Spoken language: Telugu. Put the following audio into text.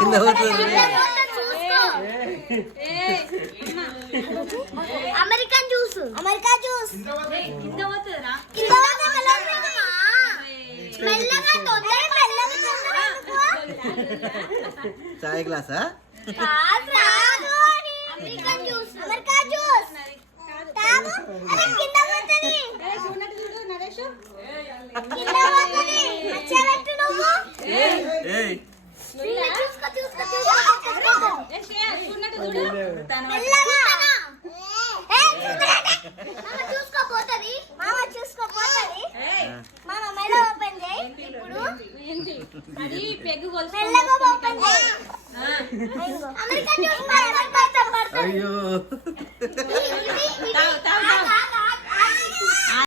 కింద పోతుంది. అమెరికన్ జ్యూస్ అమెరికా జ్యూస్ కింద పోతుందిరా. మెల్లగా తొందరగా చాయ్ గ్లాసా? అమెరికన్ జ్యూస్ అమెరికా జ్యూస్ తాగు. అరే కింద పోతుంది. చూడట్టు చూడు నరేష్. కింద పోతుంది. అచ్చబెట్టు నువ్వు. ఏయ్ చూసుకో చూసుకో చూసుకో. చూడట్టు చూడు. మెల్లగా. మామ చూసుకోపోతుంది. మామ చూసుకోపోతుంది. మామ మెల్ల ఓపెన్ చేయి. ఇప్పుడు అది పెగ్గు మెల్లగా ఓపెన్ చేయి. అమెరికన్ జ్యూస్ పడుతుంది. అయ్యో